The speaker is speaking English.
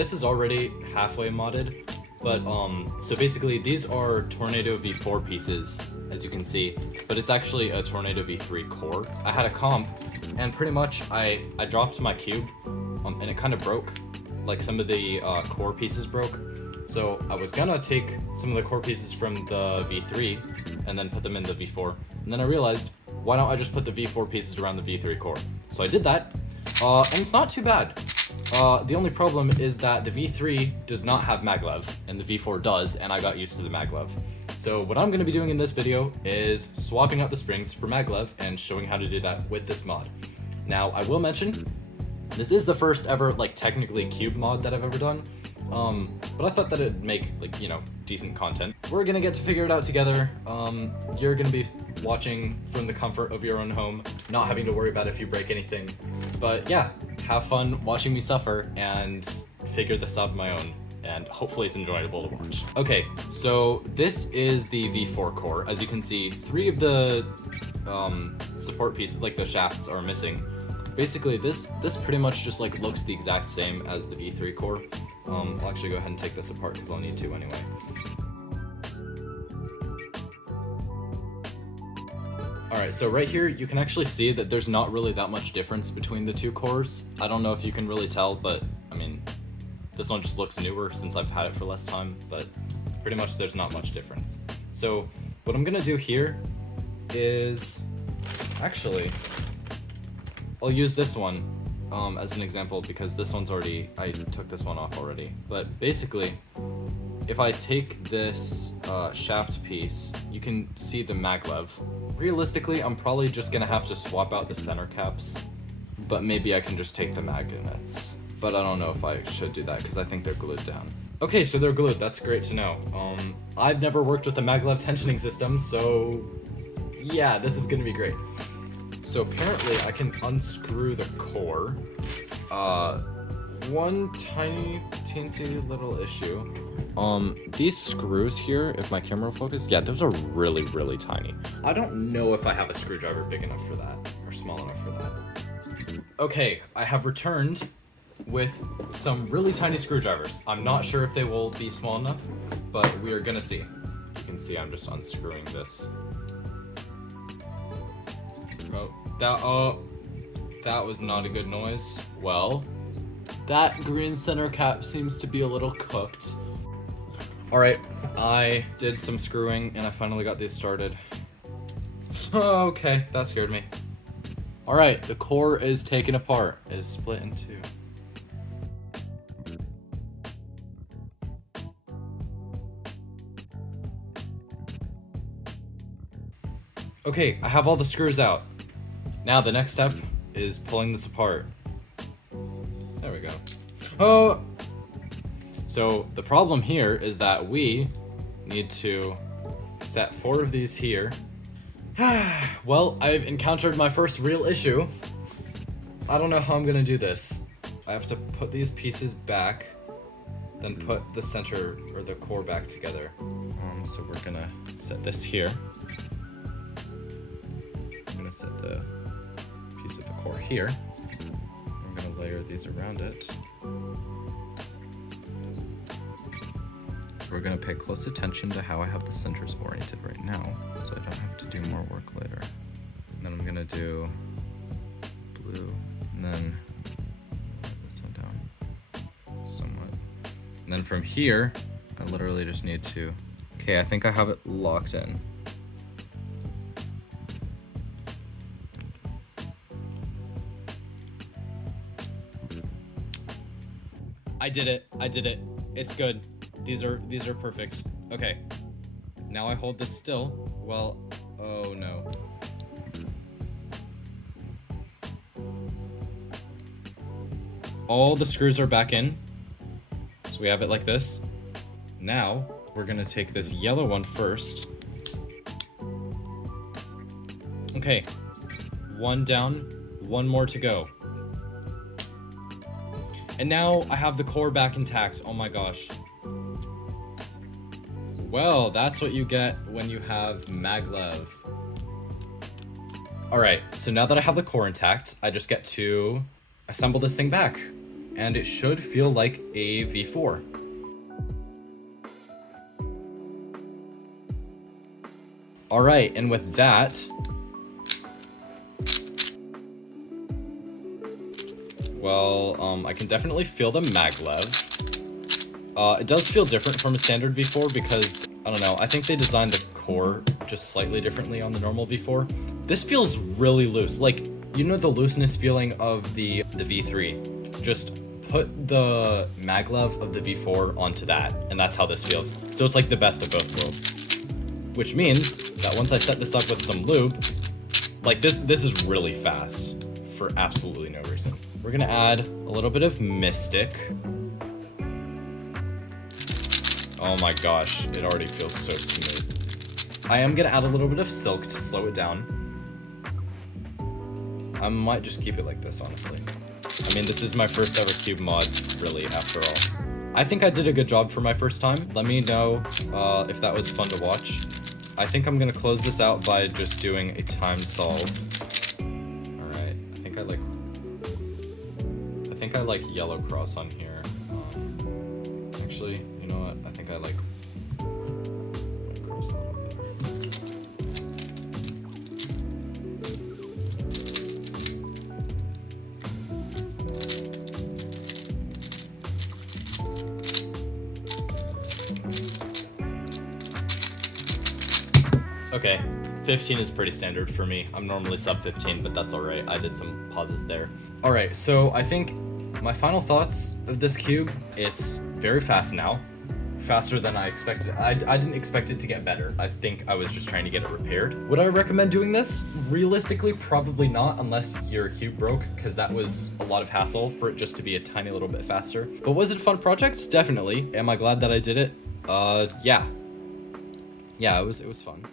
this is already halfway modded, but so basically these are Tornado V4 pieces, as you can see, but it's actually a Tornado V3 core. I had a comp, and pretty much I dropped my cube, and it kind of broke. Like some of the core pieces broke. So I was gonna take some of the core pieces from the V3 and then put them in the V4. And then I realized, why don't I just put the V4 pieces around the V3 core? So I did that, and it's not too bad. The only problem is that the V3 does not have maglev, and the V4 does, and I got used to the maglev. So what I'm gonna be doing in this video is swapping out the springs for maglev and showing how to do that with this mod. Now, I will mention, this is the first ever, like, technically cube mod that I've ever done. But I thought that it'd make, like, you know, decent content. We're gonna get to figure it out together. You're gonna be watching from the comfort of your own home, not having to worry about if you break anything. But yeah, have fun watching me suffer and figure this out on my own. And hopefully it's enjoyable to watch. Okay, so this is the V4 core. As you can see, 3 of the support pieces, like the shafts, are missing. Basically, this pretty much just like looks the exact same as the V3 core. I'll actually go ahead and take this apart because I'll need to anyway. Alright, so right here you can actually see that there's not really that much difference between the 2 cores. I don't know if you can really tell, but I mean, this one just looks newer since I've had it for less time, but pretty much there's not much difference. So what I'm gonna do here is, actually, I'll use this one as an example because this one's already, I took this one off already. But basically, if I take this shaft piece, you can see the maglev. Realistically, I'm probably just gonna have to swap out the center caps, but maybe I can just take the magnets. But I don't know if I should do that because I think they're glued down. Okay, so they're glued, that's great to know. I've never worked with the maglev tensioning system, so yeah, this is gonna be great. So apparently I can unscrew the core. One tiny, teensy little issue. These screws here, if my camera will focus, yeah, those are really, really tiny. I don't know if I have a screwdriver big enough for that, or small enough for that. Okay, I have returned with some really tiny screwdrivers. I'm not sure if they will be small enough, but we are gonna see. You can see I'm just unscrewing this. That was not a good noise. Well, that green center cap seems to be a little cooked. Alright, I did some screwing and I finally got these started. Okay, that scared me. Alright, the core is taken apart. It is split in 2. Okay, I have all the screws out. Now the next step is pulling this apart. There we go. Oh! So the problem here is that we need to set 4 of these here. Well, I've encountered my first real issue. I don't know how I'm gonna do this. I have to put these pieces back, then put the center or the core back together. So we're gonna set this here. I'm gonna set the piece of the core here. I'm gonna layer these around it. We're gonna pay close attention to how I have the centers oriented right now, so I don't have to do more work later. And then I'm gonna do blue, and then this one down somewhat. And then from here, I literally just need to, okay, I think I have it locked in. I did it. It's good. These are perfect. Okay. Now I hold this still. Well, oh no. All the screws are back in. So we have it like this. Now, we're gonna take this yellow one first. Okay. 1 down, 1 more to go. And now I have the core back intact. Oh my gosh. Well, that's what you get when you have maglev. Alright, so now that I have the core intact, I just get to assemble this thing back. and it should feel like a V4. All right, and with that, well, I can definitely feel the maglev. It does feel different from a standard V4 because, I don't know, I think they designed the core just slightly differently on the normal V4. This feels really loose, like, you know the looseness feeling of the V3. Just put the maglev of the V4 onto that, and that's how this feels. So it's like the best of both worlds. Which means that once I set this up with some lube, like this is really fast for absolutely no reason. We're gonna add a little bit of Mystic. Oh my gosh, it already feels so smooth. I am gonna add a little bit of Silk to slow it down. I might just keep it like this, honestly. I mean, this is my first ever cube mod, really, after all. I think I did a good job for my first time. Let me know if that was fun to watch. I think I'm gonna close this out by just doing a timed solve. Alright, I think I like yellow cross on here. Actually, you know what? I think I like white cross on Okay, 15 is pretty standard for me. I'm normally sub 15, but that's alright. I did some pauses there. Alright, so I think my final thoughts of this cube, it's very fast now. Faster than I expected. I didn't expect it to get better. I think I was just trying to get it repaired. Would I recommend doing this? Realistically, probably not, unless your cube broke, because that was a lot of hassle for it just to be a tiny little bit faster. But was it a fun project? Definitely. Am I glad that I did it? Yeah. Yeah, it was fun.